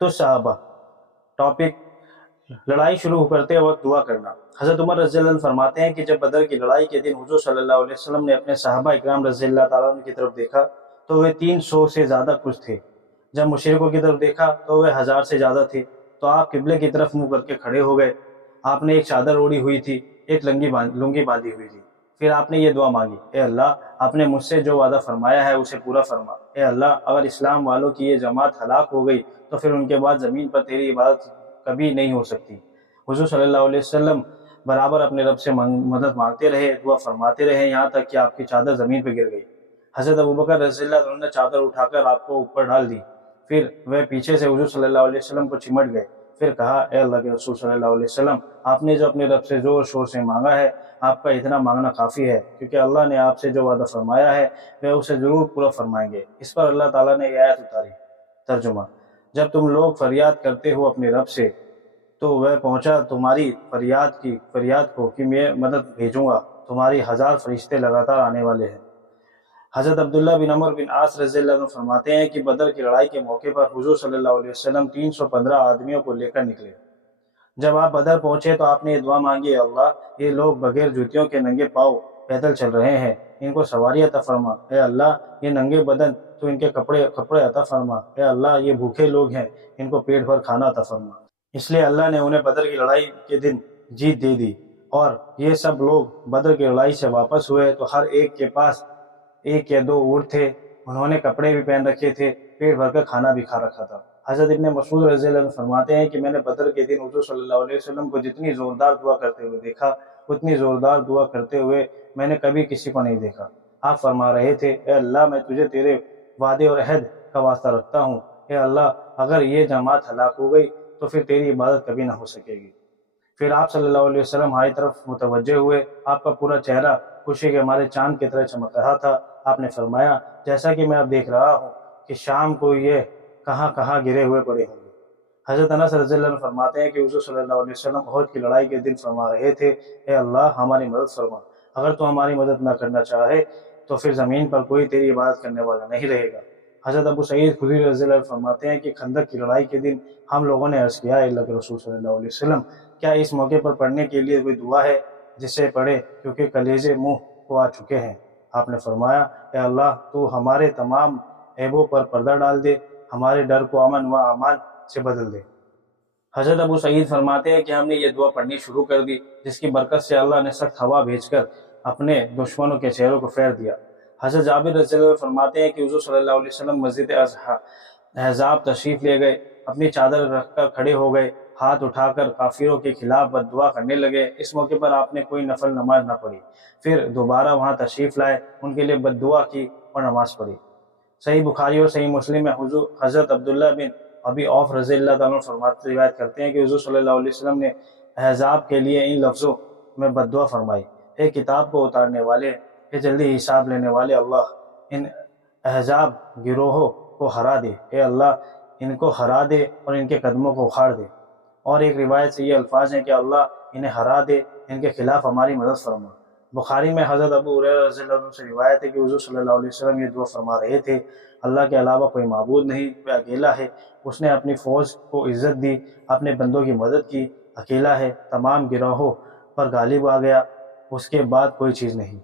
تو صحابہ ٹاپک لڑائی شروع کرتے وقت دعا کرنا۔ حضرت عمر رضی اللہ عنہ فرماتے ہیں کہ جب بدر کی لڑائی کے دن حضور صلی اللہ علیہ وسلم نے اپنے صحابہ اکرام رضی اللہ تعالیٰ عنہ کی طرف دیکھا تو وہ 300 سے زیادہ کچھ تھے۔ جب مشرکوں کی طرف دیکھا تو وہ 1000 سے زیادہ تھے۔ تو آپ قبلے کی طرف منہ کر کے کھڑے ہو گئے۔ آپ نے ایک چادر اوڑھی ہوئی تھی، ایک لنگی باندھی ہوئی تھی۔ پھر آپ نے یہ دعا مانگی، اے اللہ آپ نے مجھ سے جو وعدہ فرمایا ہے اسے پورا فرما۔ اے اللہ اگر اسلام والوں کی یہ جماعت ہلاک ہو گئی تو پھر ان کے بعد زمین پر تیری عبادت کبھی نہیں ہو سکتی۔ حضور صلی اللہ علیہ وسلم برابر اپنے رب سے مدد مانگتے رہے، دعا فرماتے رہے، یہاں تک کہ آپ کی چادر زمین پہ گر گئی۔ حضرت ابوبکر رضی اللہ عنہ نے چادر اٹھا کر آپ کو اوپر ڈال دی۔ پھر وہ پیچھے سے حضور صلی اللہ علیہ وسلم کو چمٹ گئے۔ پھر کہا، اے اللہ کے رسول صلی اللہ علیہ وسلم، آپ نے جو اپنے رب سے زور شور سے مانگا ہے، آپ کا اتنا مانگنا کافی ہے، کیونکہ اللہ نے آپ سے جو وعدہ فرمایا ہے وہ اسے ضرور پورا فرمائیں گے۔ اس پر اللہ تعالیٰ نے یہ آیت اتاری۔ ترجمہ: جب تم لوگ فریاد کرتے ہو اپنے رب سے تو وہ پہنچا تمہاری فریاد کو کہ میں مدد بھیجوں گا، تمہاری 1000 فرشتے لگاتار آنے والے ہیں۔ حضرت عبداللہ بن عمر بن عاص رضی اللہ عنہ فرماتے ہیں کہ بدر کی لڑائی کے موقع پر حضور صلی اللہ علیہ وسلم 315 آدمیوں کو لے کر نکلے۔ جب آپ بدر پہنچے تو آپ نے یہ دعا مانگی، اے اللہ یہ لوگ بغیر جوتیوں کے ننگے پاؤں پیدل چل رہے ہیں، ان کو سواری عطا فرما۔ اے اللہ یہ ننگے بدن تو ان کے کپڑے عطا فرما۔ اے اللہ یہ بھوکے لوگ ہیں، ان کو پیٹ بھر کھانا عطا فرما۔ اس لیے اللہ نے انہیں بدر کی لڑائی کے دن جیت دے دی، اور یہ سب لوگ بدر کی لڑائی سے واپس ہوئے تو ہر ایک کے پاس 1 یا 2 اونٹ تھے، انہوں نے کپڑے بھی پہن رکھے تھے، پیٹ بھر کر کھانا بھی کھا رکھا تھا۔ حضرت ابن مسعود رضی اللہ عنہ فرماتے ہیں کہ میں نے بدر کے دن حضور صلی اللہ علیہ وسلم کو جتنی زوردار دعا کرتے ہوئے دیکھا، اتنی زوردار دعا کرتے ہوئے میں نے کبھی کسی کو نہیں دیکھا۔ آپ فرما رہے تھے، اے اللہ میں تجھے تیرے وعدے اور عہد کا واسطہ رکھتا ہوں، اے اللہ اگر یہ جماعت ہلاک ہو گئی تو پھر تیری عبادت کبھی نہ ہو سکے گی۔ پھر آپ صلی اللہ علیہ وسلم ہماری طرف متوجہ ہوئے، آپ کا پورا چہرہ خوشی کے ہمارے چاند کی طرح چمک رہا تھا۔ آپ نے فرمایا، جیسا کہ میں اب دیکھ رہا ہوں کہ شام کو یہ کہاں کہاں گرے ہوئے پڑے ہوں گے۔ حضرت انس رضی اللہ عنہ فرماتے ہیں کہ حضور صلی اللہ علیہ وسلم احد کی لڑائی کے دن فرما رہے تھے، اے اللہ ہماری مدد فرما، اگر تو ہماری مدد نہ کرنا چاہے تو پھر زمین پر کوئی تیری عبادت کرنے والا نہیں رہے گا۔ حضرت ابو سعید خدری رضی اللہ عنہ فرماتے ہیں کہ خندق کی لڑائی کے دن ہم لوگوں نے عرض کیا، اے اللہ کے رسول صلی اللہ علیہ وسلم، کیا اس موقع پر پڑھنے کے لیے کوئی دعا ہے جسے پڑھے کیونکہ کلیجے منہ کو آ چکے ہیں؟ آپ نے فرمایا، اے اللہ تو ہمارے تمام عیبوں پر پردہ ڈال دے، ہمارے ڈر کو امن و امان سے بدل دے۔ حضرت ابو سعید فرماتے ہیں کہ ہم نے یہ دعا پڑھنی شروع کر دی، جس کی برکت سے اللہ نے سخت ہوا بھیج کر اپنے دشمنوں کے چہروں کو پھیر دیا۔ حضرت جابر رضی اللہ عنہ فرماتے ہیں کہ حضور صلی اللہ علیہ وسلم مسجد احزاب تشریف لے گئے، اپنی چادر رکھ کر کھڑے ہو گئے، ہاتھ اٹھا کر کافروں کے خلاف بد دعا کرنے لگے۔ اس موقع پر آپ نے کوئی نفل نماز نہ پڑھی، پھر دوبارہ وہاں تشریف لائے، ان کے لیے بد دعا کی اور نماز پڑھی۔ صحیح بخاری اور صحیح مسلم میں حضرت عبداللہ بن ابی اوف رضی اللہ عنہ فرماتے روایت کرتے ہیں کہ حضور صلی اللہ علیہ وسلم نے احزاب کے لیے ان لفظوں میں بد دعا فرمائی، اے کتاب کو اتارنے والے، اے جلدی حساب لینے والے اللہ، ان احزاب گروہوں کو ہرا دے، اے اللہ ان کو ہرا دے اور ان کے قدموں کو اکھاڑ دے۔ اور ایک روایت سے یہ الفاظ ہیں کہ اللہ انہیں ہرا دے، ان کے خلاف ہماری مدد فرما۔ بخاری میں حضرت ابو ہریرہ رضی اللہ عنہ سے روایت ہے کہ حضور صلی اللہ علیہ وسلم یہ دعا فرما رہے تھے، اللہ کے علاوہ کوئی معبود نہیں، وہ اکیلا ہے، اس نے اپنی فوج کو عزت دی، اپنے بندوں کی مدد کی، اکیلا ہے، تمام گروہوں پر غالب آ گیا، اس کے بعد کوئی چیز نہیں۔